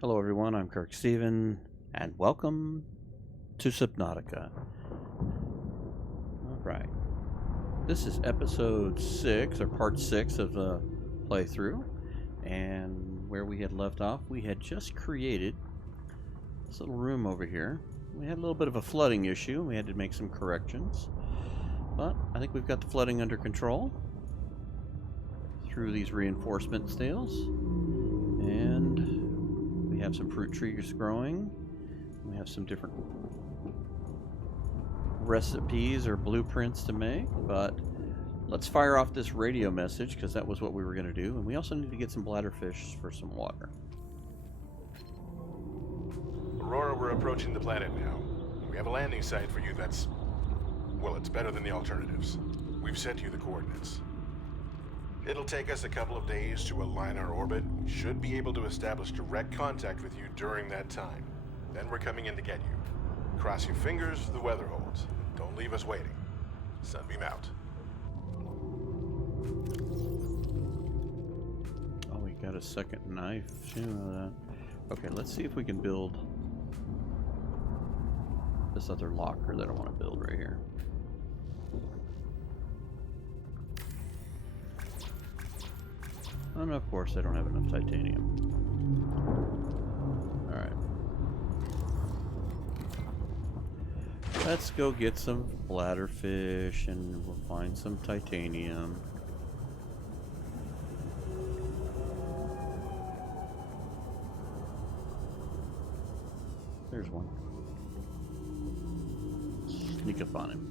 Hello everyone, I'm Kirk Steven, and welcome to Subnautica. Alright, this is episode 6, or part 6 of the playthrough, and where we had left off, we had just created this little room over here. We had a little bit of a flooding issue, we had to make some corrections, but I think we've got the flooding under control through these reinforcement snails, and we have some fruit trees growing. We have some different recipes or blueprints to make, but let's fire off this radio message because that was what we were going to do. And we also need to get some bladderfish for some water. Aurora, we're approaching the planet now. We have a landing site for you that's... well, it's better than the alternatives. We've sent you the coordinates. It'll take us a couple of days to align our orbit. We should be able to establish direct contact with you during that time. Then we're coming in to get you. Cross your fingers, the weather holds. Don't leave us waiting. Sunbeam out. Oh, we got a second knife too. Okay, let's see if we can build this other locker that I want to build right here. And of course, I don't have enough titanium. Alright. Let's go get some bladderfish and we'll find some titanium. There's one. Sneak up on him.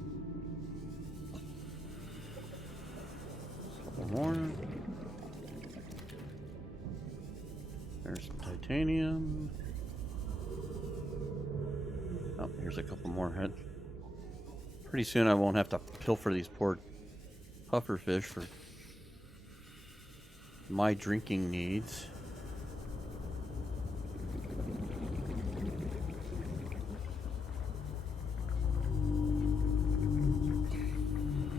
Couple more. There's some titanium. Oh, here's a couple more head. Pretty soon I won't have to pilfer these poor pufferfish for my drinking needs.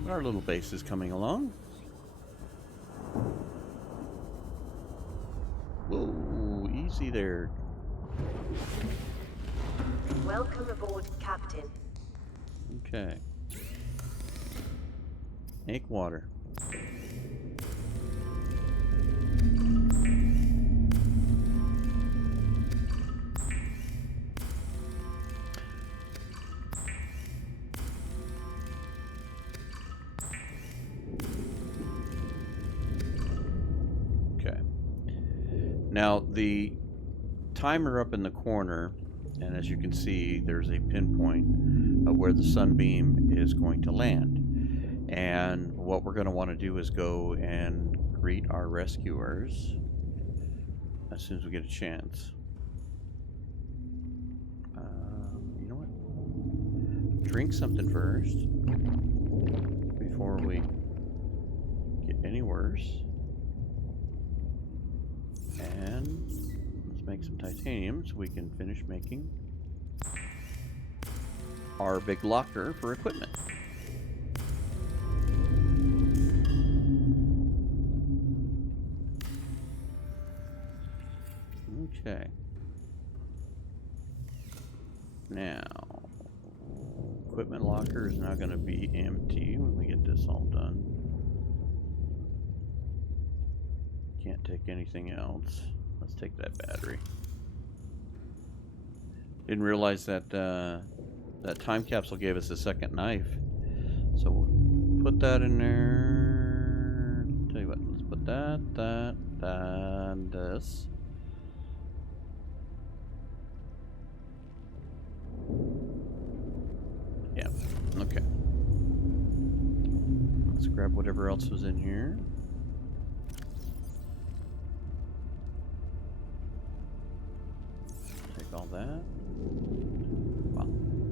Our little base is coming along. Whoa, easy there. Welcome aboard, Captain. Okay. Make water. Now the timer up in the corner, and as you can see there's a pinpoint of where the sunbeam is going to land, and what we're going to want to do is go and greet our rescuers as soon as we get a chance. You know what, drink something first before we get any worse. And let's make some titanium so we can finish making our big locker for equipment. Okay. Now, equipment locker is now going to be empty when we get this all done. Can't take anything else. Let's take that battery. Didn't realize that that time capsule gave us a second knife. So we'll put that in there. Tell you what, let's put that, and this. Yeah, okay. Let's grab whatever else was in here. All that. Wow,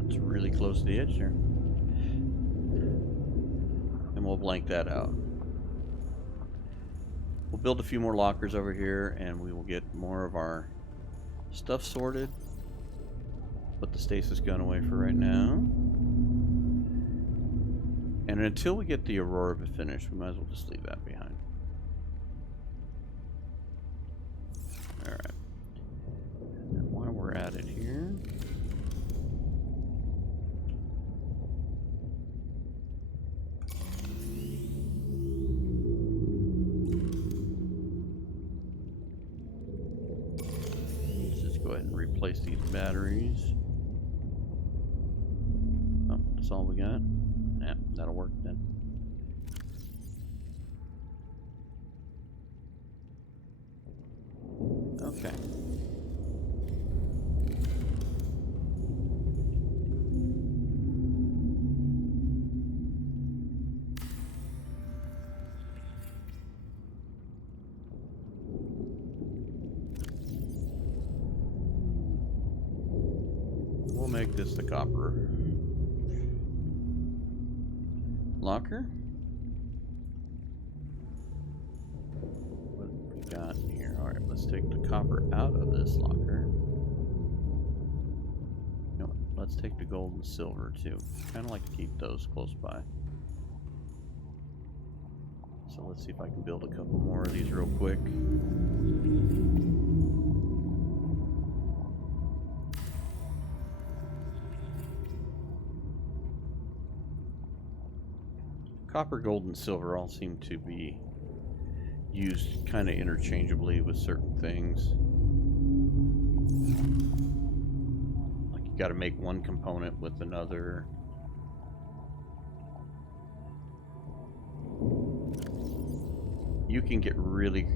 it's really close to the edge there. And we'll blank that out. We'll build a few more lockers over here and we will get more of our stuff sorted. Put the stasis gun away for right now. And until we get the Aurora finished, we might as well just leave that behind. Alright. batteries. Oh, that's all we got? Yeah, that'll work then. Okay. We'll make this the copper locker. What we got here? All right, let's take the copper out of this locker. No, let's take the gold and silver too. Kind of like to keep those close by. So let's see if I can build a couple more of these real quick. Copper, gold, and silver all seem to be used kind of interchangeably with certain things. Like you got to make one component with another. You can get really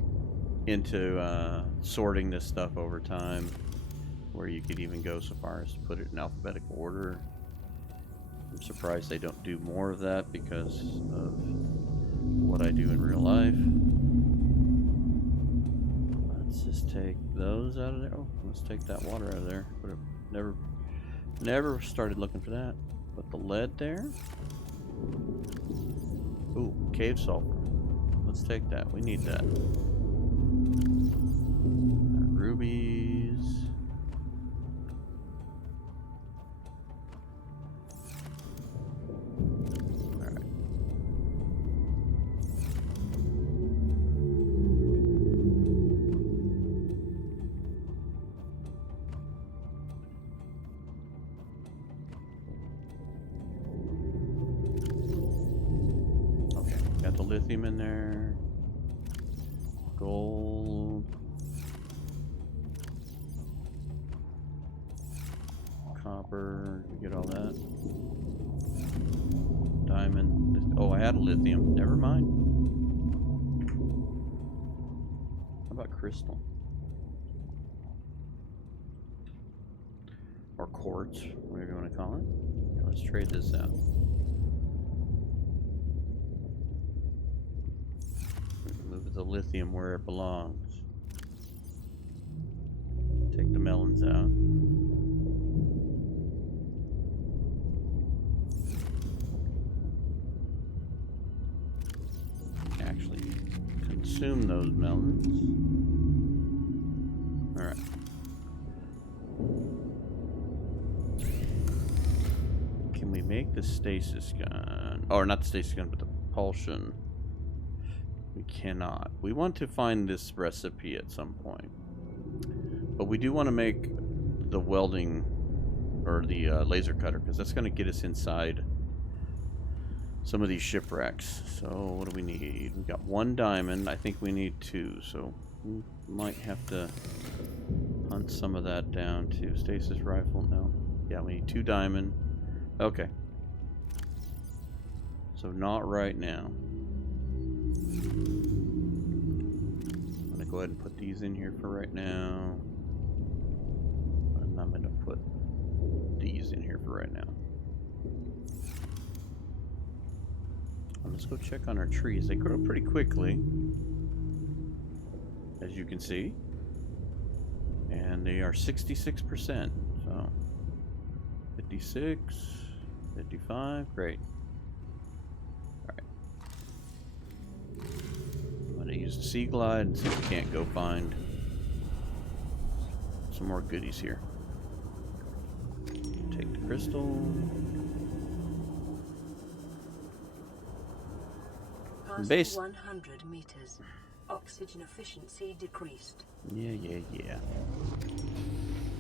into sorting this stuff over time, where you could even go so far as to put it in alphabetical order. I'm surprised they don't do more of that because of what I do in real life. Let's just take those out of there. Oh, let's take that water out of there. Would have never started looking for that. Put the lead there. Ooh, cave sulfur. Let's take that. We need that. Rubies. Alright. Okay, got the lithium in there. Gold. Copper. Did we get all that? Diamond. Oh, I had a lithium. Never mind. How about crystal? Or quartz, whatever you want to call it. Yeah, let's trade this out. Move the lithium where it belongs. Take the melons out. Actually consume those melons. Alright. Can we make the stasis gun? Or not the stasis gun, but the propulsion. We cannot. We want to find this recipe at some point. But we do want to make the welding or the laser cutter, because that's going to get us inside some of these shipwrecks. So what do we need? We got 1 diamond. I think we need 2, so we might have to hunt some of that down too. Stasis rifle, no. Yeah, we need 2 diamond. Okay. So not right now. I'm gonna go ahead and put these in here for right now. And I'm gonna put these in here for right now. Let's go check on our trees. They grow pretty quickly, as you can see. And they are 66%. So 56, 55, great. Alright. I'm gonna use the Sea Glide and see if we can't go find some more goodies here. Take the crystal. Past 100 meters. Oxygen efficiency decreased. Yeah.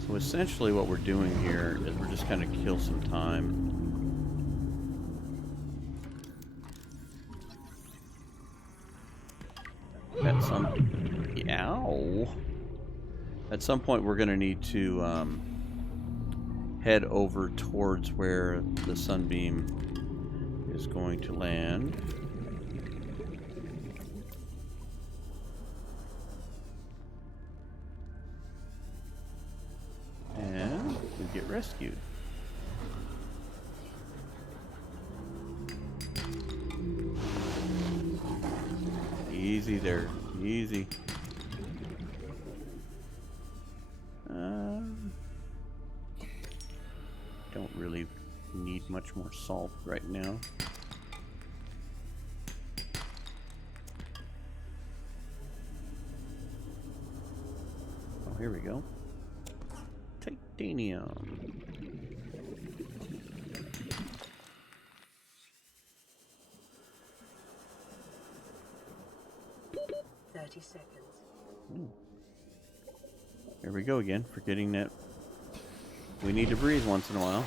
So essentially what we're doing here is we're just gonna kill some time. At some point we're gonna need to head over towards where the sunbeam is going to land. And we get rescued. Easy there, easy. Don't really need much more salt right now. Oh, here we go. Titanium. Ooh. There we go again, forgetting that we need to breathe once in a while.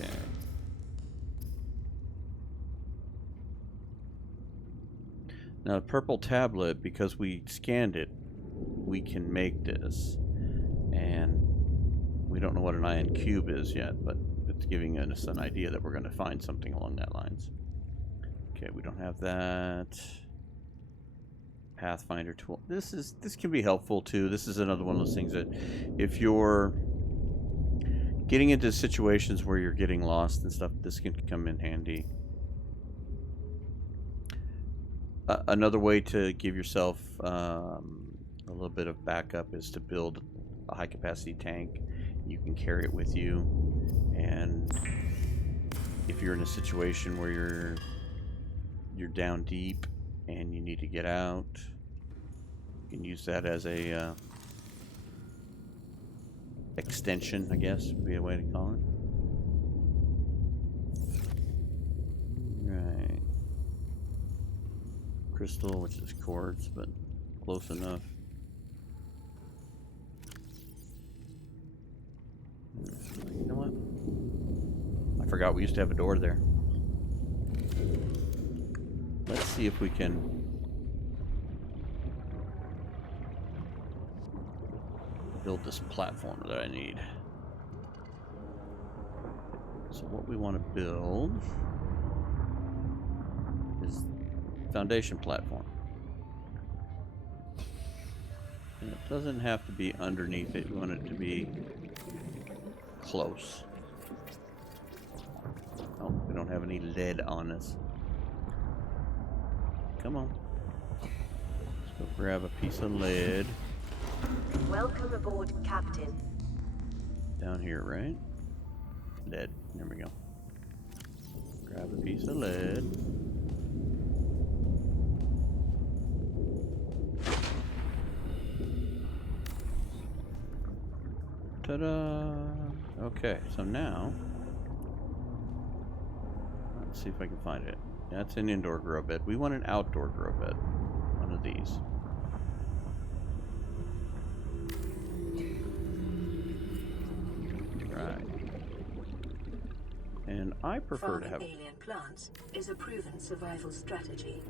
Okay. Now the purple tablet, because we scanned it, we can make this. And we don't know what an ion cube is yet, but it's giving us an idea that we're going to find something along that lines. Okay, we don't have that. Pathfinder tool. This can be helpful too. This is another one of those things that if you're getting into situations where you're getting lost and stuff, this can come in handy. Another way to give yourself a little bit of backup is to build a high capacity tank. You can carry it with you, and if you're in a situation where you're down deep and you need to get out, you can use that as a extension, I guess would be a way to call it. Right. Crystal, which is quartz, but close enough. You know what? I forgot we used to have a door there. Let's see if we can build this platform that I need. So what we want to build is foundation platform. And it doesn't have to be underneath it. We want it to be close. Oh, we don't have any lead on us. Come on. Let's go grab a piece of lead. Welcome aboard, Captain. Down here, right? Lead. There we go. Grab a piece of lead. Ta-da! Okay, so now let's see if I can find it. That's an indoor grow bed. We want an outdoor grow bed. One of these. Right. And I prefer to have alien plants is a proven survival strategy.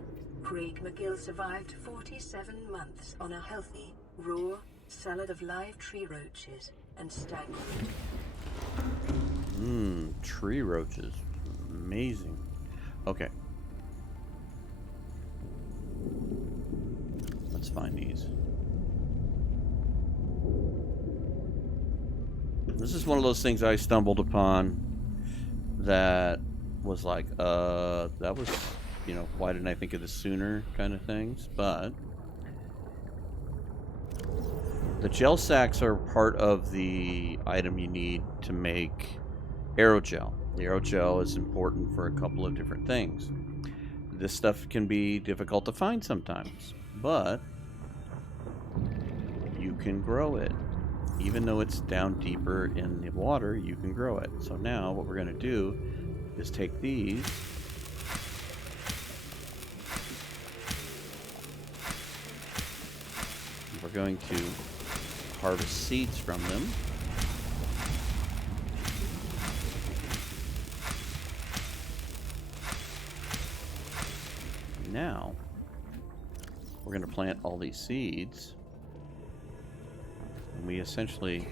Craig McGill survived 47 months on a healthy, raw salad of live tree roaches and stagfruit. Tree roaches. Amazing. Okay. Let's find these. This is one of those things I stumbled upon that was like, that was, you know, why didn't I think of this sooner kind of things, but the gel sacks are part of the item you need to make aerogel. The aerogel is important for a couple of different things. This stuff can be difficult to find sometimes, but you can grow it. Even though it's down deeper in the water, you can grow it. So now what we're going to do is take these and we're going to harvest seeds from them. now we're going to plant all these seeds. And we essentially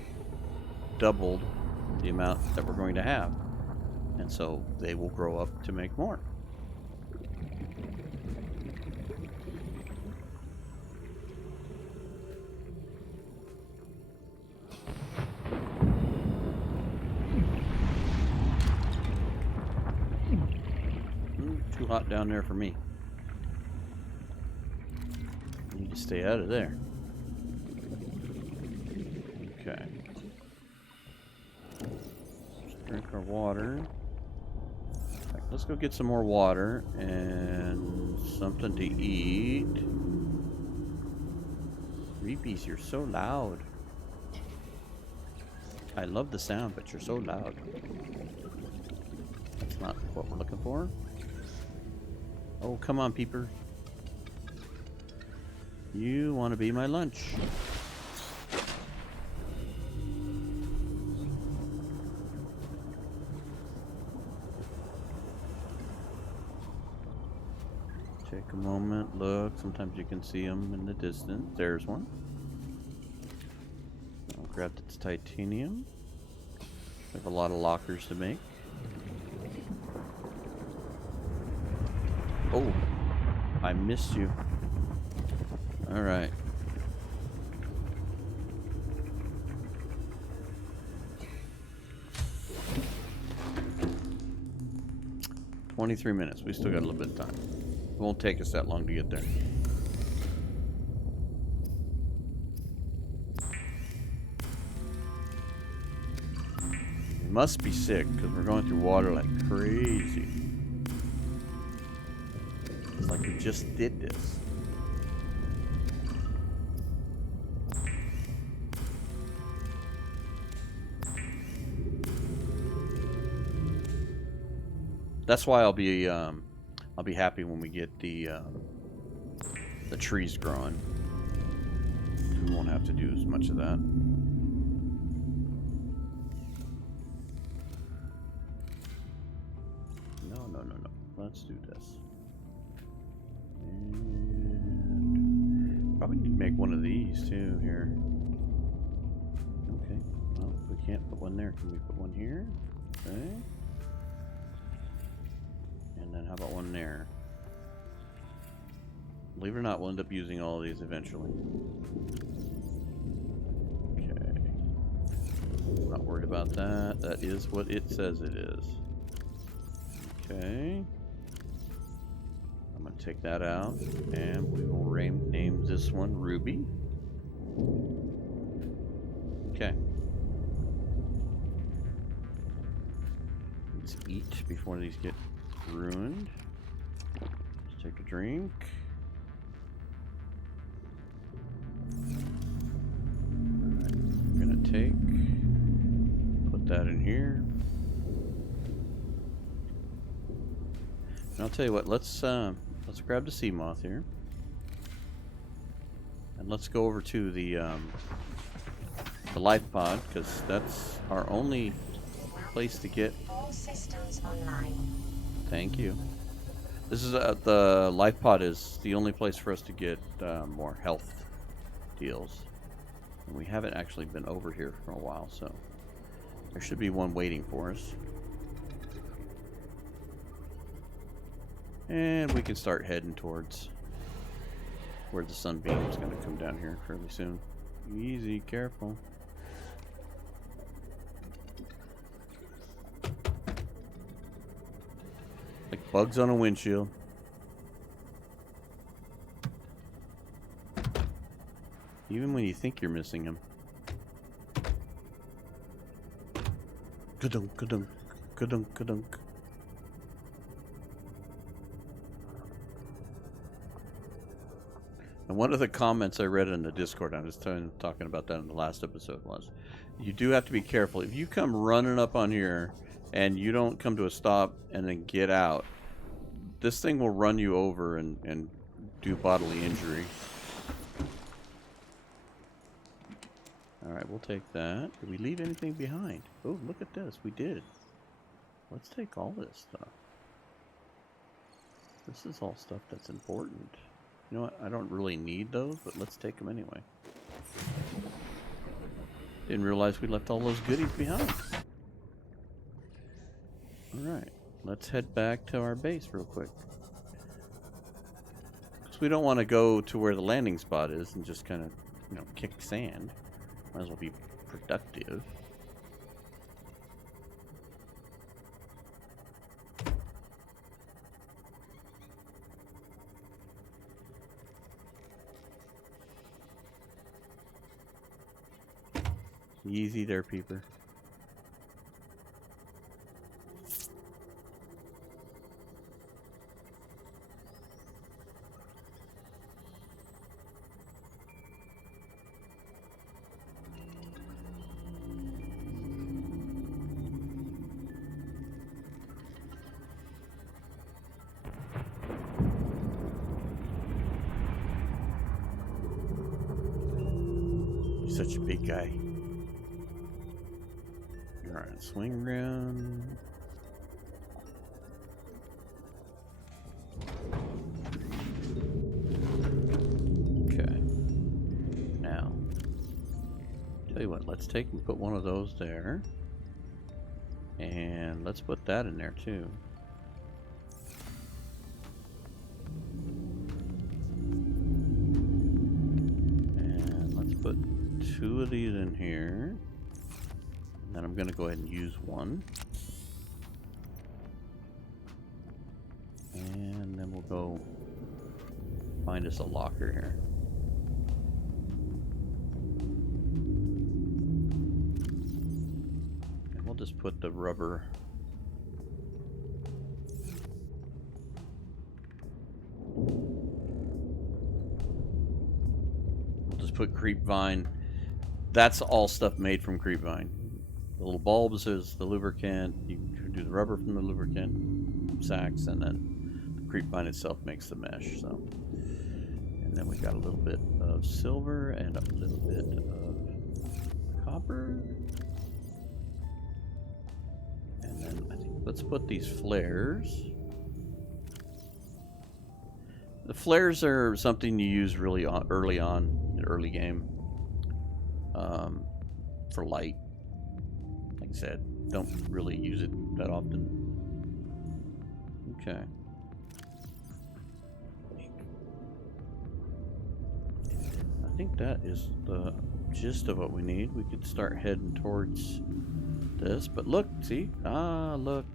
doubled the amount that we're going to have. And so they will grow up to make more. Too hot down there for me. Need to stay out of there. Okay. Let's drink our water. Right, let's go get some more water and something to eat. Reepies, you're so loud. I love the sound, but you're so loud. That's not what we're looking for. Oh, come on, peeper. You want to be my lunch. Take a moment, look. Sometimes you can see them in the distance. There's one. I'll grab its titanium. We have a lot of lockers to make. Oh, I missed you. All right. $23. We still got a little bit of time. It won't take us that long to get there. We must be sick because we're going through water like crazy. It's like we just did this. That's why I'll be happy when we get the trees growing. We won't have to do as much of that. No. Let's do this. And probably need to make one of these too here. Okay. Well, if we can't put one there, can we put one here? Okay. And then how about one there? Believe it or not, we'll end up using all of these eventually. Okay. Not worried about that. That is what it says it is. Okay. I'm going to take that out, and we will name this one Ruby. Okay. Let's eat before these get ruined. Let's take a drink. Alright, we're gonna put that in here. And I'll tell you what, let's grab the sea moth here. And let's go over to the life pod, because that's our only place to get. All systems online. Thank you. This is the life pod is the only place for us to get more health deals. And we haven't actually been over here for a while, so there should be one waiting for us. And we can start heading towards where the sunbeam is going to come down here fairly soon. Easy, careful. Like bugs on a windshield. Even when you think you're missing them. Ka-dunk, ka-dunk, ka-dunk, ka-dunk. And one of the comments I read in the Discord, I was talking about that in the last episode, was you do have to be careful. If you come running up on here and you don't come to a stop and then get out, this thing will run you over and do bodily injury. Alright, we'll take that. Did we leave anything behind? Oh, look at this. We did. Let's take all this stuff. This is all stuff that's important. You know what? I don't really need those, but let's take them anyway. Didn't realize we left all those goodies behind. Alright, let's head back to our base real quick. Because we don't want to go to where the landing spot is and just kind of, you know, kick sand. Might as well be productive. Easy there, peeper. You're such a big guy. Alright, swing around. Okay. Now, tell you what, let's take and put one of those there. And let's put that in there too. And let's put 2 of these in here. And then I'm going to go ahead and use one. And then we'll go find us a locker here. And we'll just put the rubber. We'll just put creepvine. That's all stuff made from creepvine. The little bulbs is the lubricant. You can do the rubber from the lubricant sacks, and then the creepvine itself makes the mesh. So, and then we got a little bit of silver and a little bit of copper. And then I think let's put these flares. The flares are something you use really early on in the early game for light. Like I said, don't really use it that often. Okay. I think that is the gist of what we need. We could start heading towards this, but look, see? Ah, look.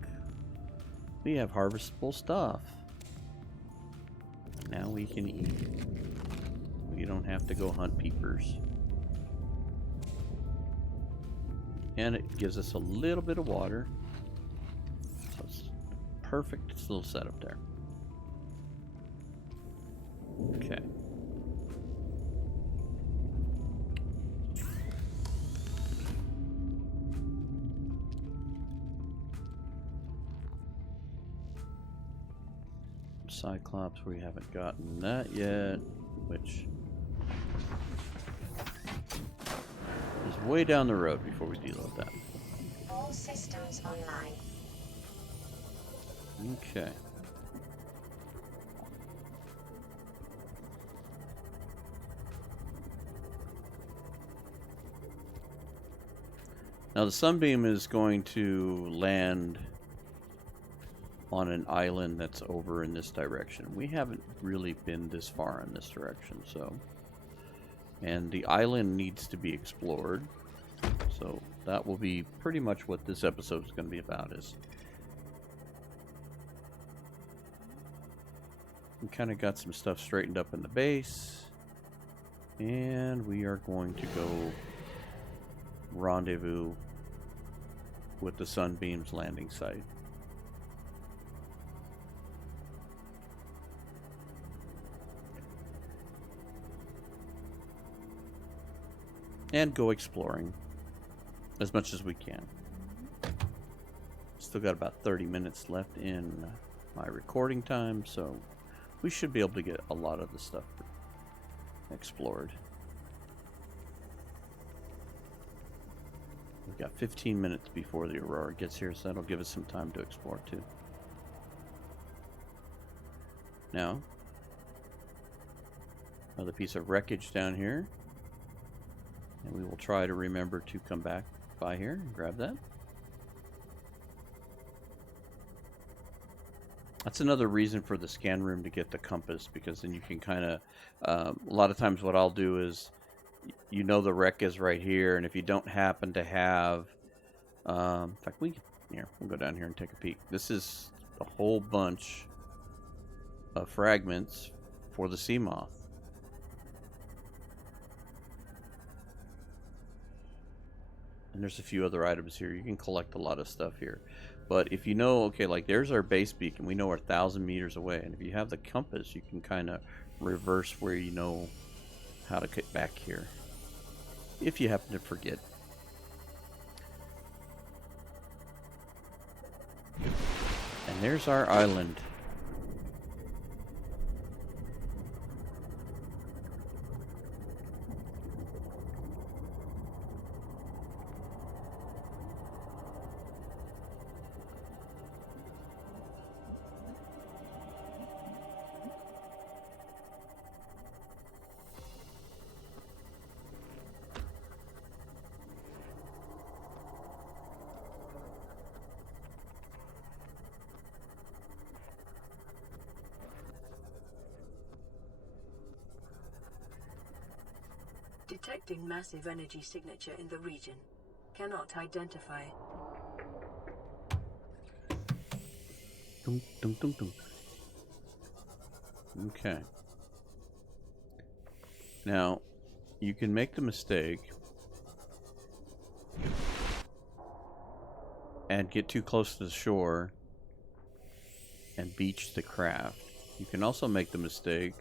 We have harvestable stuff. Now we can eat. We don't have to go hunt peepers. And it gives us a little bit of water. So it's perfect. It's a little setup there. Okay. Cyclops, we haven't gotten that yet, which is way down the road before we deload that. All systems online. Okay. Now the sunbeam is going to land on an island that's over in this direction. We haven't really been this far in this direction, so. And the island needs to be explored. So that will be pretty much what this episode is going to be about. Is we kind of got some stuff straightened up in the base. And we are going to go rendezvous with the Sunbeam's landing site. And go exploring as much as we can. Still got about 30 minutes left in my recording time, so we should be able to get a lot of the stuff explored. We've got 15 minutes before the Aurora gets here, so that'll give us some time to explore too. Now, another piece of wreckage down here. And we will try to remember to come back by here and grab that. That's another reason for the scan room to get the compass, because then you can kind of, a lot of times what I'll do is, you know the wreck is right here, and if you don't happen to have, in fact, we'll go down here and take a peek. This is a whole bunch of fragments for the sea moth. And there's a few other items here. You can collect a lot of stuff here. But if you know, okay, like there's our base beacon. We know we're 1,000 meters away. And if you have the compass, you can kind of reverse where you know how to get back here. If you happen to forget. And there's our island. Detecting massive energy signature in the region. Cannot identify. Dum, dum, dum, dum. Okay. Now, you can make the mistake and get too close to the shore and beach the craft. You can also make the mistake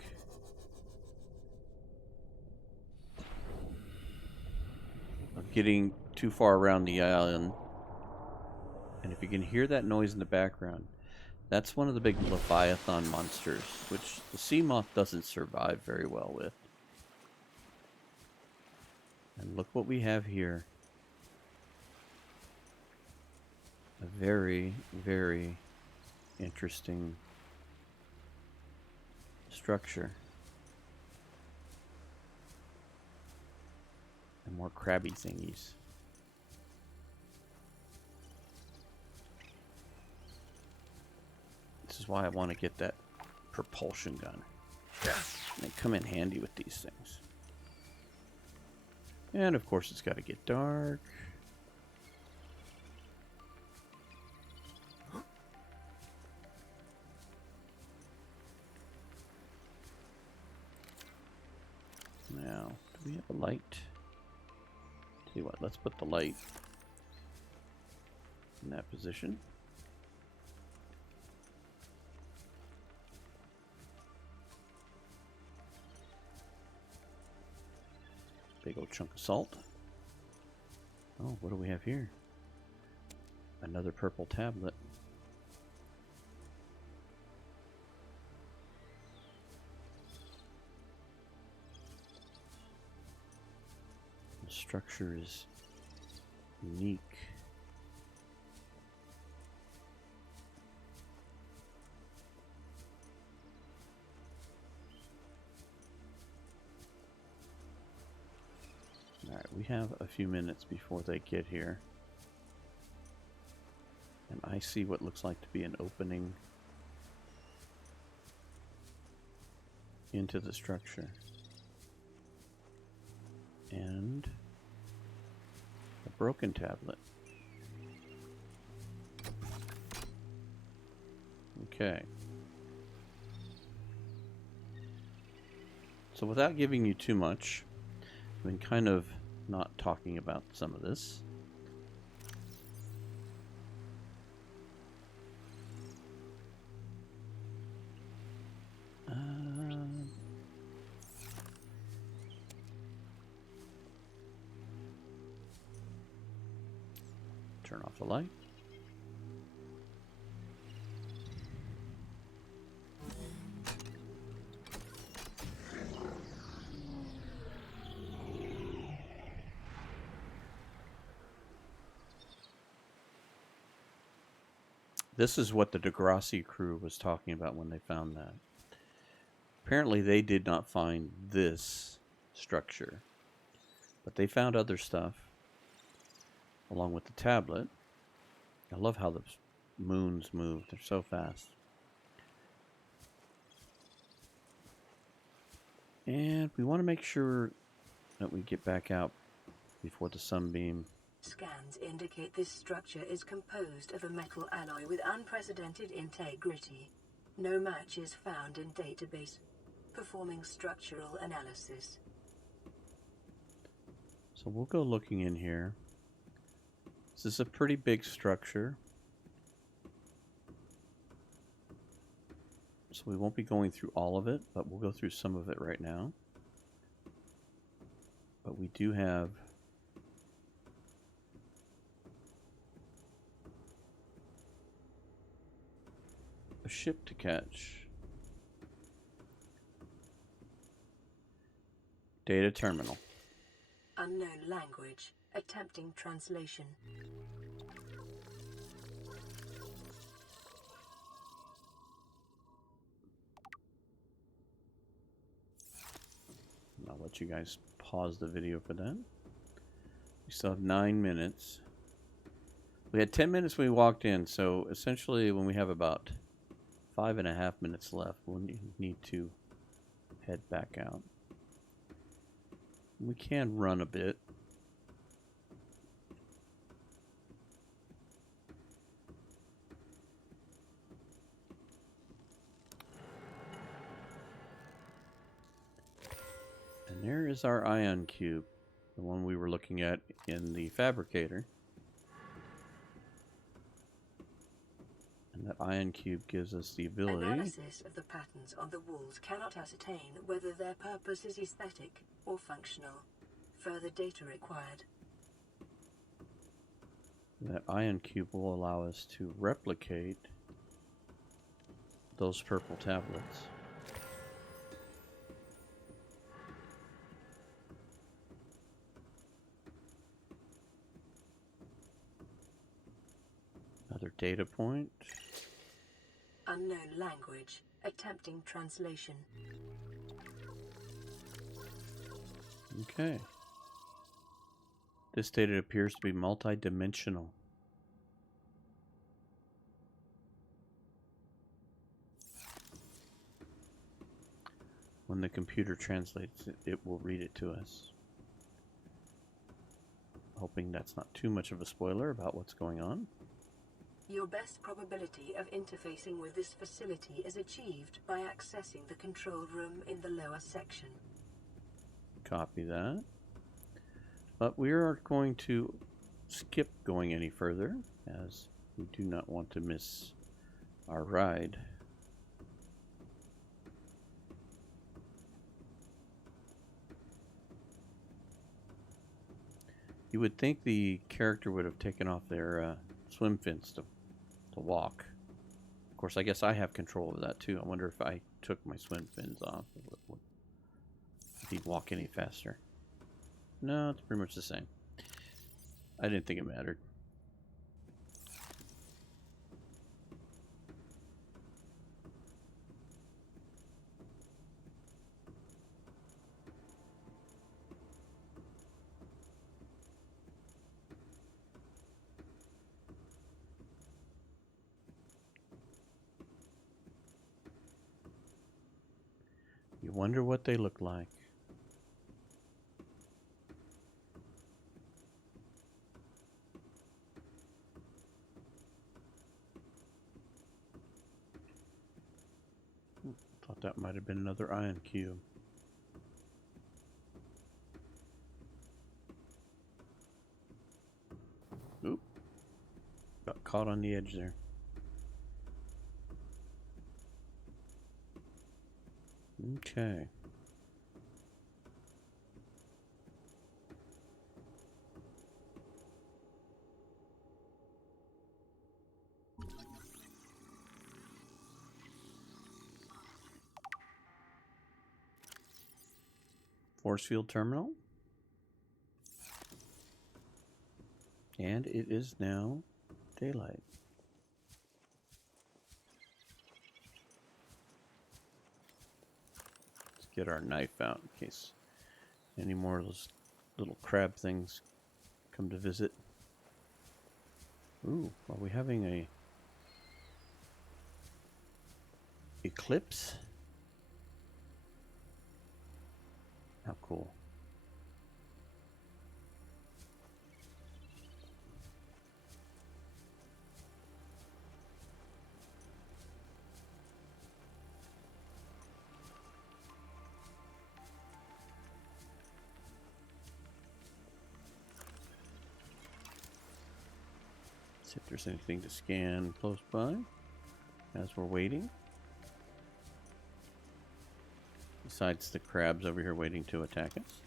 of getting too far around the island. And if you can hear that noise in the background, that's one of the big Leviathan monsters, which the sea moth doesn't survive very well with. And look what we have here. A very, very interesting structure. And more crabby thingies. This is why I want to get that propulsion gun. They come in handy with these things. And of course it's got to get dark. Now, do we have a light? Tell you what, let's put the light in that position. Big old chunk of salt. Oh, what do we have here? Another purple tablet. The structure is unique. Alright, we have a few minutes before they get here. And I see what looks like to be an opening into the structure. And a broken tablet. Okay. So without giving you too much, I've been kind of not talking about some of this. Turn off the light. This is what the Degrassi crew was talking about when they found that. Apparently they did not find this structure, but they found other stuff along with the tablet. I love how the moons move. They're so fast. And we want to make sure that we get back out before the sunbeam. Scans indicate this structure is composed of a metal alloy with unprecedented integrity. No match is found in database. Performing structural analysis. So we'll go looking in here. This is a pretty big structure. So we won't be going through all of it, but we'll go through some of it right now. But we do have a ship to catch. Data terminal. Unknown language. Attempting translation. I'll let you guys pause the video for that. We still have 9 minutes. We had 10 minutes when we walked in, so essentially when we have about 5.5 minutes left, we'll need to head back out. We can run a bit. And there is our ion cube, the one we were looking at in the fabricator. And that ion cube gives us the ability. Analysis of the patterns on the walls cannot ascertain whether their purpose is aesthetic or functional. Further data required. That ion cube will allow us to replicate those purple tablets. Another data point. Unknown language. Attempting translation. Okay. This data appears to be multi-dimensional. When the computer translates it, it will read it to us. Hoping that's not too much of a spoiler about what's going on. Your best probability of interfacing with this facility is achieved by accessing the control room in the lower section. Copy that. But we are going to skip going any further, as we do not want to miss our ride. You would think the character would have taken off their swim fins to walk. Of course, I guess I have control of that too. I wonder if I took my swim fins off, if he'd walk any faster. No, it's pretty much the same. I didn't think it mattered. You wonder what they look like. Thought that might have been another ion cube. Oop. Got caught on the edge there. Okay. Force field terminal. And it is now daylight. get our knife out in case any more of those little crab things come to visit. Ooh, are we having a eclipse? How cool. See if there's anything to scan close by as we're waiting. Besides the crabs over here waiting to attack us.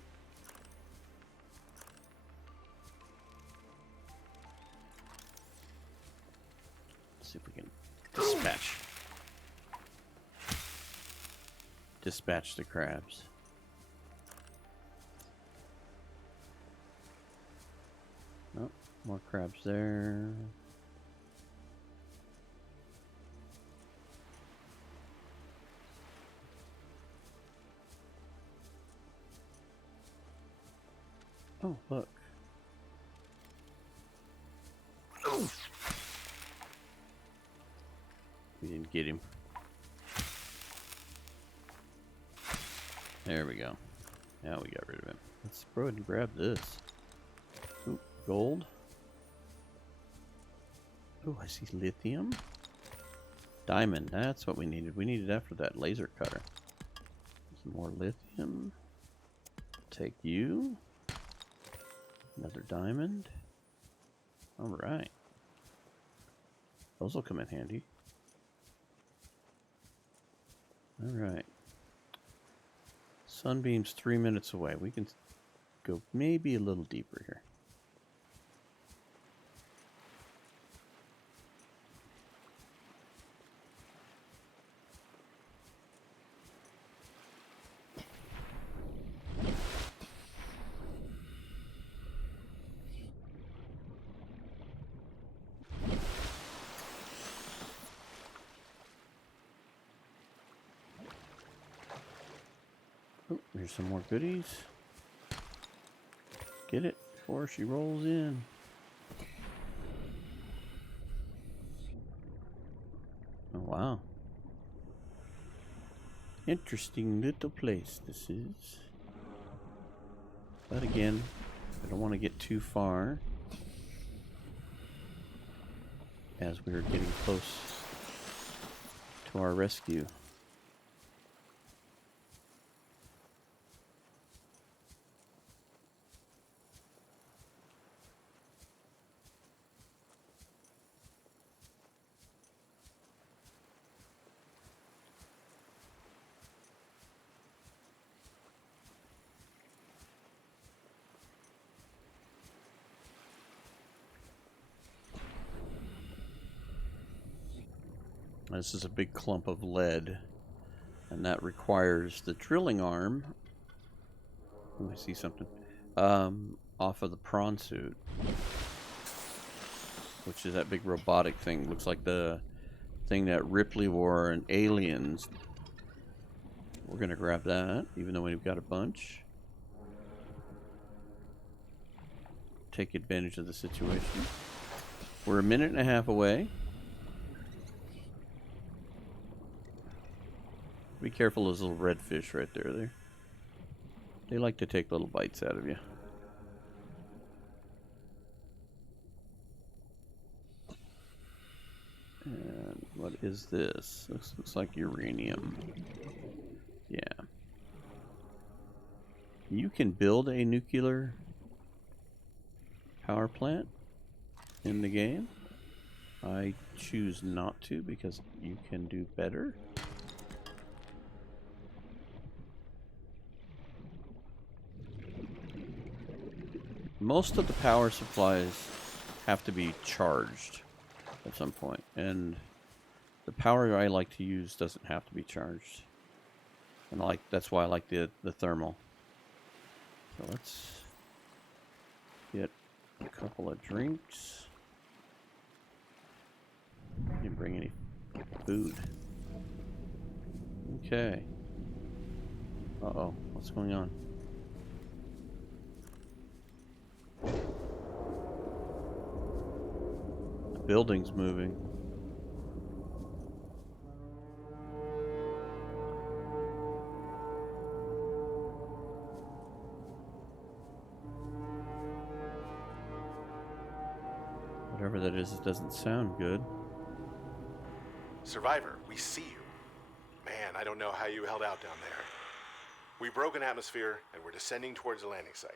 Let's see if we can dispatch the crabs. Oh, more crabs there. Oh, look. We didn't get him. There we go. Now we got rid of him. Let's go ahead and grab this. Ooh, gold. Oh, I see lithium. Diamond, that's what we needed. We needed that for that laser cutter. Some more lithium. Take you. Another diamond. Alright. Those will come in handy. Alright. Sunbeam's 3 minutes away. We can go maybe a little deeper here. Oh, here's some more goodies. Get it before she rolls in. Oh, wow. Interesting little place this is. But again, I don't want to get too far as we're getting close to our rescue. This is a big clump of lead, and that requires the drilling arm. Oh, I see something. Off of the prawn suit, which is that big robotic thing. Looks like the thing that Ripley wore in Aliens. We're gonna grab that, even though we've got a bunch. Take advantage of the situation. We're a minute and a half away. Be careful of those little red fish right there. They like to take little bites out of you. And what is this? This looks like uranium. Yeah. You can build a nuclear power plant in the game. I choose not to because you can do better. Most of the power supplies have to be charged at some point, and the power I like to use doesn't have to be charged. And that's why I like the thermal. So let's get a couple of drinks. Didn't bring any food. Okay. Uh-oh, what's going on? The building's moving. Whatever that is, it doesn't sound good. Survivor, we see you. Man, I don't know how you held out down there. We broke an atmosphere, and we're descending towards the landing site.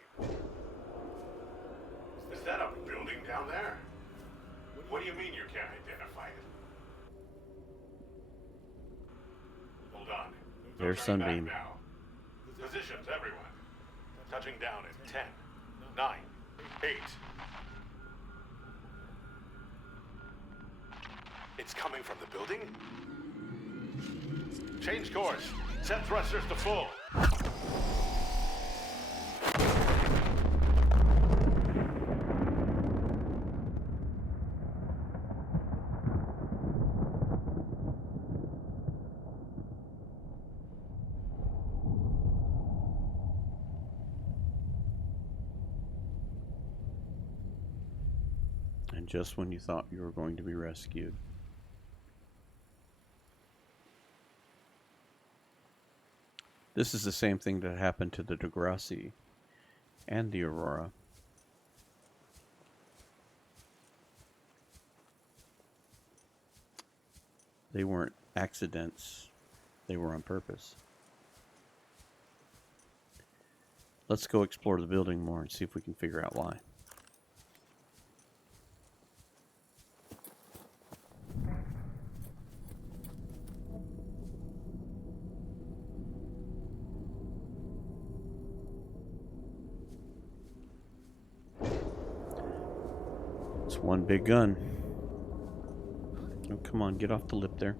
Is that a building down there? What do you mean you can't identify it? Hold on. There's Turn back Sunbeam. now. Positions, everyone. Touching down in 10, 9, 8. It's coming from the building? Change course. Set thrusters to full. And just when you thought you were going to be rescued. This is the same thing that happened to the Degrassi and the Aurora. They weren't accidents, they were on purpose. Let's go explore the building more and see if we can figure out why. It's one big gun. Oh, come on, get off the lip there.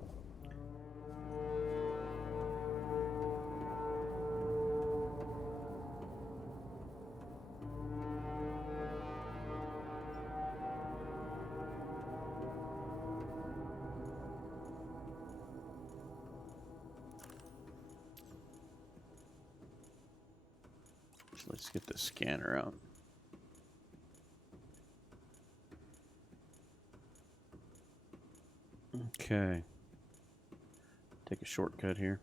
So let's get the scanner out. Okay. Take a shortcut here.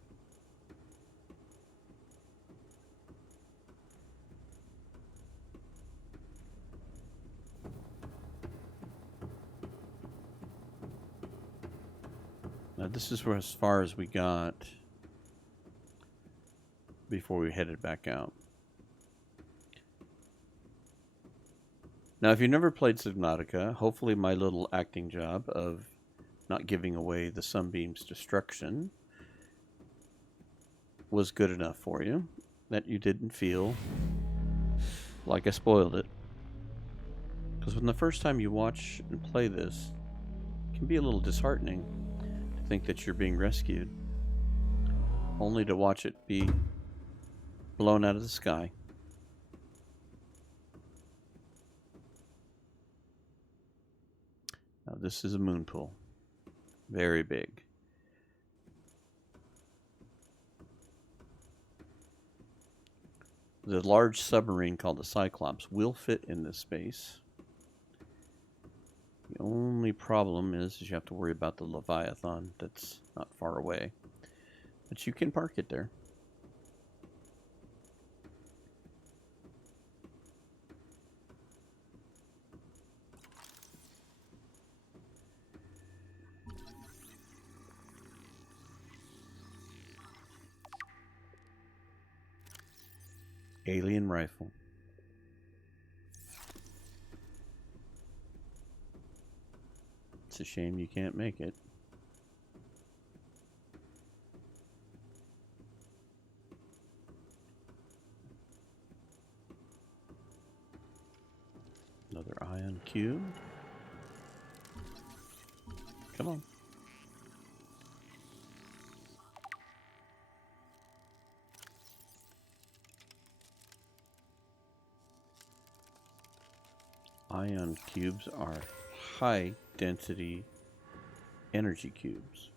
Now this is as far as we got before we headed back out. Now if you've never played Subnautica, hopefully my little acting job of not giving away the Sunbeam's destruction was good enough for you, that you didn't feel like I spoiled it. Because when the first time you watch and play this, it can be a little disheartening to think that you're being rescued, only to watch it be blown out of the sky. Now this is a moon pool. Very big. The large submarine called the Cyclops will fit in this space. The only problem is you have to worry about the Leviathan that's not far away. But you can park it there. Alien rifle. It's a shame you can't make it. Another ion cube. Come on. Ion cubes are high density energy cubes.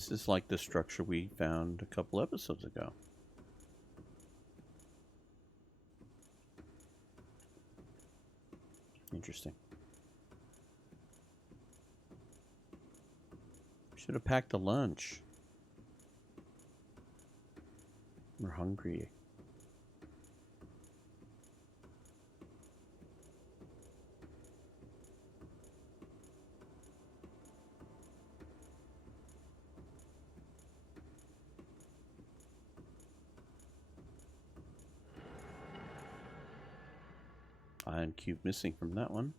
This is like the structure we found a couple episodes ago. Interesting. Should have packed a lunch. We're hungry. Ion cube missing from that one.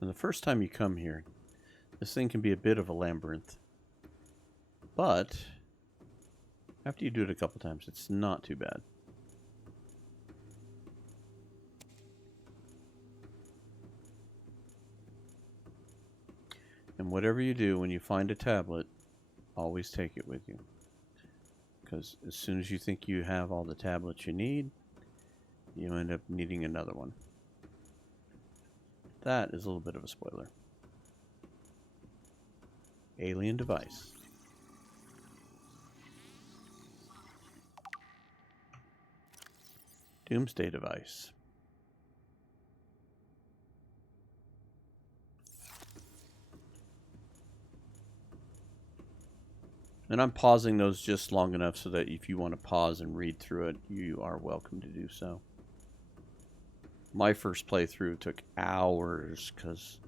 And the first time you come here, this thing can be a bit of a labyrinth. But after you do it a couple times, it's not too bad. And whatever you do, when you find a tablet, always take it with you. Because as soon as you think you have all the tablets you need, you end up needing another one. That is a little bit of a spoiler. Alien device. Doomsday device. And I'm pausing those just long enough so that if you want to pause and read through it, you are welcome to do so. My first playthrough took hours because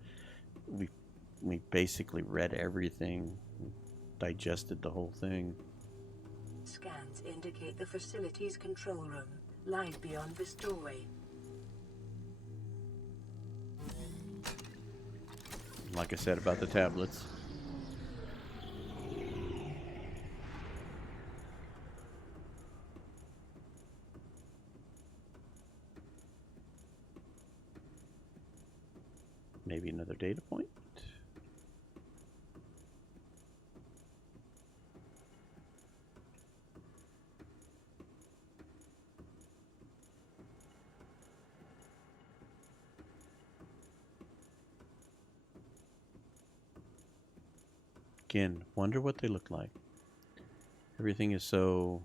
we basically read everything, digested the whole thing. Scans indicate the facility's control room lies beyond this doorway. Like I said about the tablets. Maybe another data point. Again, wonder what they look like. Everything is so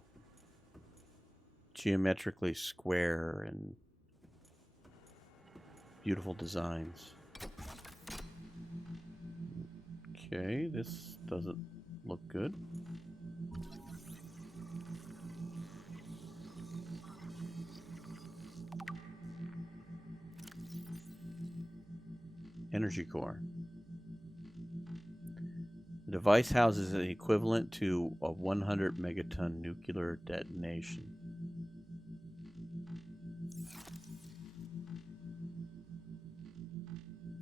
geometrically square and beautiful designs. Okay, this doesn't look good. Energy core. The device houses an equivalent to a 100 megaton nuclear detonation.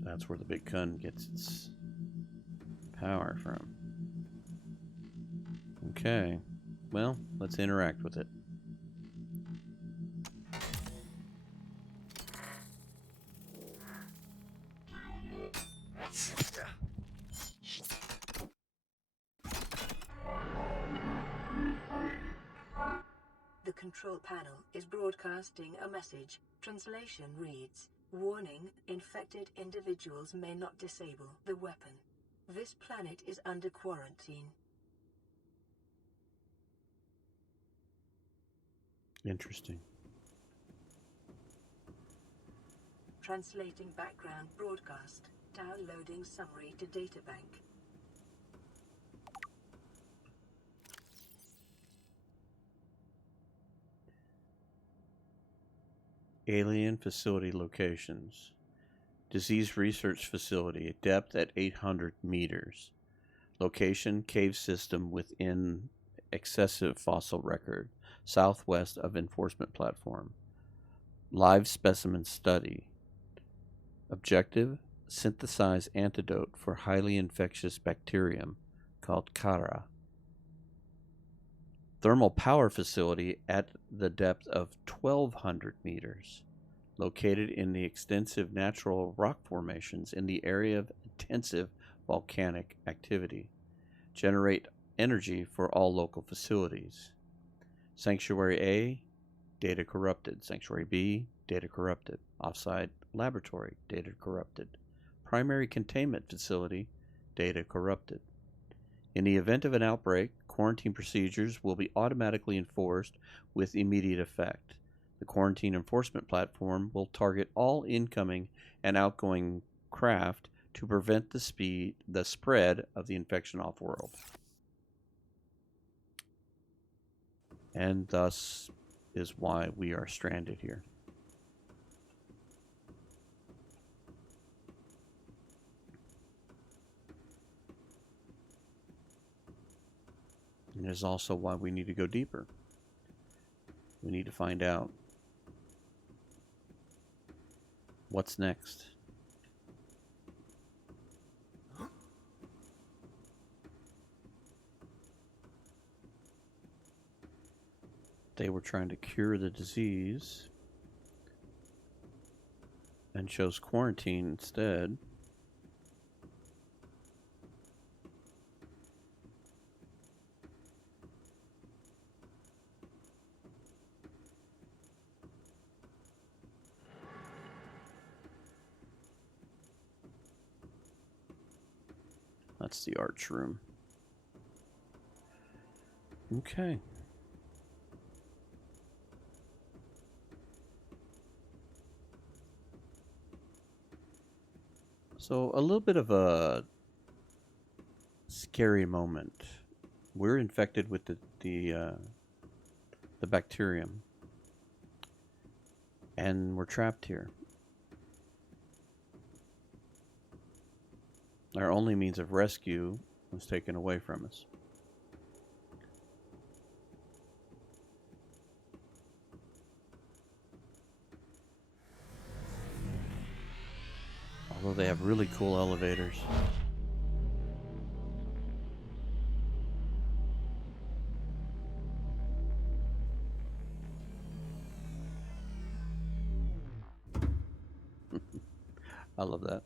That's where the big gun gets its power from. Okay, well, let's interact with it. The control panel is broadcasting a message. Translation reads, "Warning, infected individuals may not disable the weapon. This planet is under quarantine." Interesting. Translating background broadcast. Downloading summary to databank. Alien facility locations. Disease research facility, depth at 800 meters. Location, cave system within excessive fossil record, southwest of enforcement platform. Live specimen study. Objective, synthesize antidote for highly infectious bacterium called Kara. Thermal power facility at the depth of 1,200 meters, located in the extensive natural rock formations in the area of intensive volcanic activity. Generate energy for all local facilities. Sanctuary A, data corrupted. Sanctuary B, Data corrupted. Offsite laboratory. Data corrupted. Primary containment facility. Data corrupted. In the event of an outbreak, quarantine procedures will be automatically enforced with immediate effect. The quarantine enforcement platform will target all incoming and outgoing craft to prevent the spread of the infection off-world. And thus is why we are stranded here. And it is also why we need to go deeper. We need to find out what's next. They were trying to cure the disease and chose quarantine instead. That's the arch room. Okay. So a little bit of a scary moment. We're infected with the bacterium, and we're trapped here. Our only means of rescue was taken away from us. Although they have really cool elevators. I love that.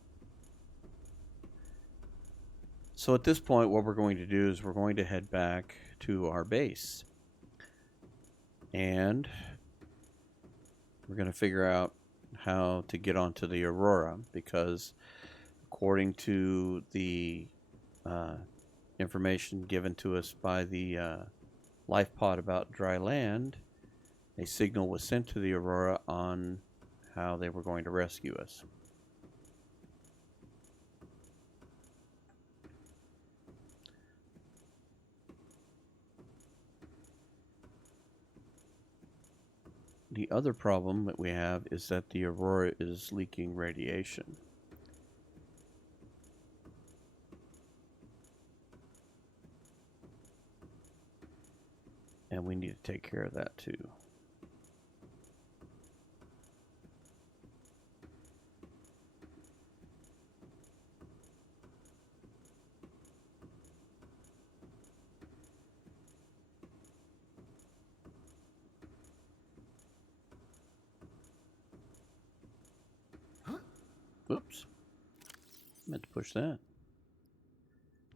So at this point, what we're going to do is we're going to head back to our base. And we're going to figure out how to get onto the Aurora, because according to the information given to us by the life pod about dry land, a signal was sent to the Aurora on how they were going to rescue us. The other problem that we have is that the Aurora is leaking radiation. And we need to take care of that too. Oops. Meant to push that.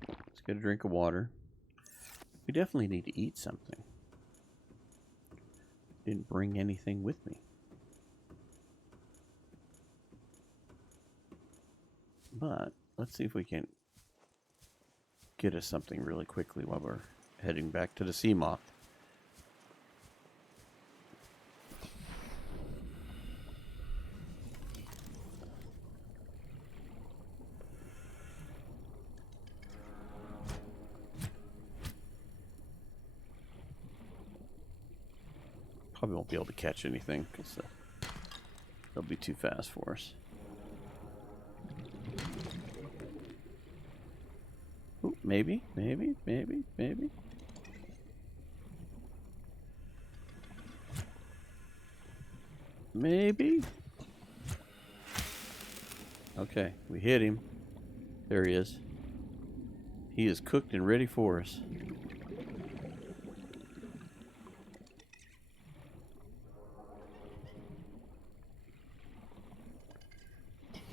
Let's get a drink of water. We definitely need to eat something. Didn't bring anything with me. But let's see if we can get us something really quickly while we're heading back to the sea moth. Probably won't be able to catch anything because they'll be too fast for us. Ooh, maybe. Maybe. Okay, we hit him. There he is. He is cooked and ready for us.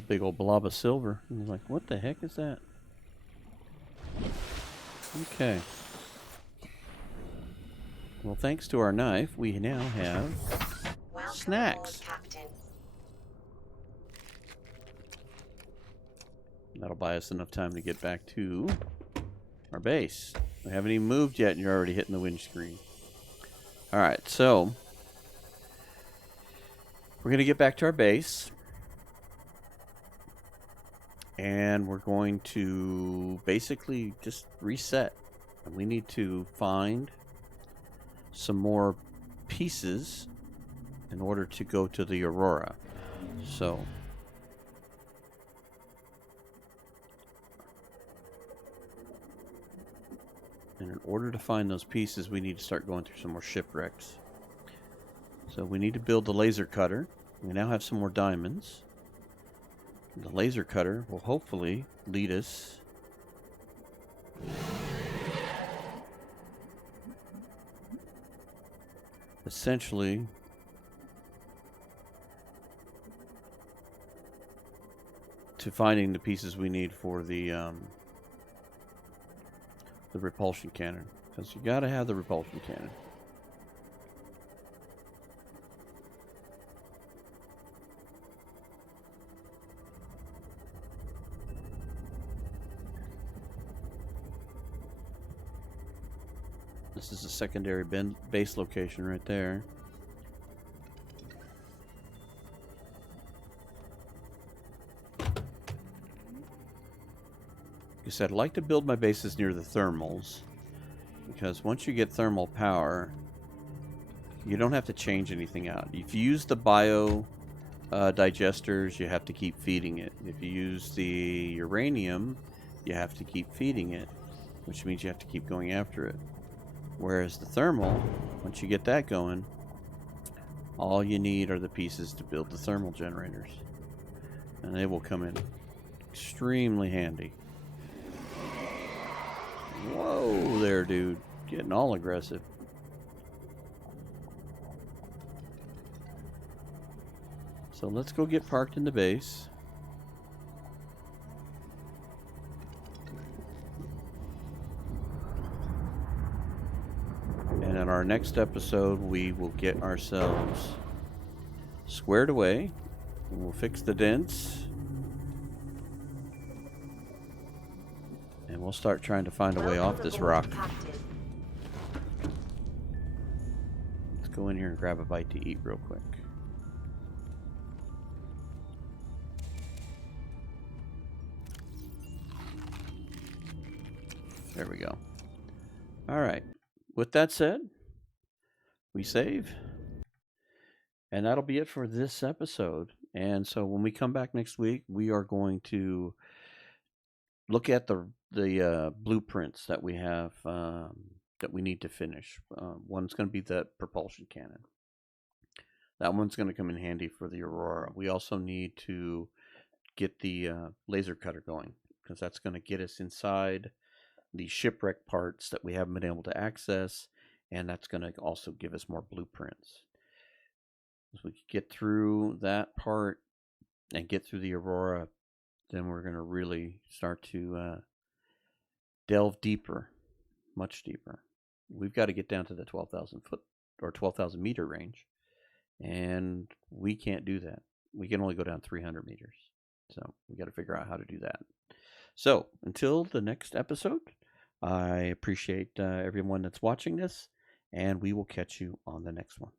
Big old blob of silver. And he's like, what the heck is that? Okay. Well, thanks to our knife, we now have Welcome snacks. aboard, Captain. That'll buy us enough time to get back to our base. We haven't even moved yet, and you're already hitting the windscreen. Alright, so we're going to get back to our base. And we're going to basically just reset. And we need to find some more pieces in order to go to the Aurora. So and in order to find those pieces, we need to start going through some more shipwrecks. So we need to build the laser cutter. We now have some more diamonds. The laser cutter will hopefully lead us essentially to finding the pieces we need for the repulsion cannon, because you got to have the repulsion cannon. This is a secondary base location right there. Like I said, I'd like to build my bases near the thermals, because once you get thermal power, you don't have to change anything out. If you use the bio digesters, you have to keep feeding it. If you use the uranium, you have to keep feeding it, which means you have to keep going after it. Whereas the thermal, once you get that going, all you need are the pieces to build the thermal generators. And they will come in extremely handy. Whoa there, dude. Getting all aggressive. So let's go get parked in the base. And in our next episode, we will get ourselves squared away. And we'll fix the dents. And we'll start trying to find a way off this rock. Let's go in here and grab a bite to eat real quick. There we go. All right. With that said, we save. And that'll be it for this episode. And so when we come back next week, we are going to look at the blueprints that we have that we need to finish. One's going to be the propulsion cannon. That one's going to come in handy for the Aurora. We also need to get the laser cutter going, because that's going to get us inside the shipwreck parts that we haven't been able to access, and that's going to also give us more blueprints. If we get through that part and get through the Aurora, then we're going to really start to delve deeper, much deeper. We've got to get down to the 12,000 foot or 12,000 meter range, and we can't do that. We can only go down 300 meters. So we got to figure out how to do that. So until the next episode, I appreciate everyone that's watching this, and we will catch you on the next one.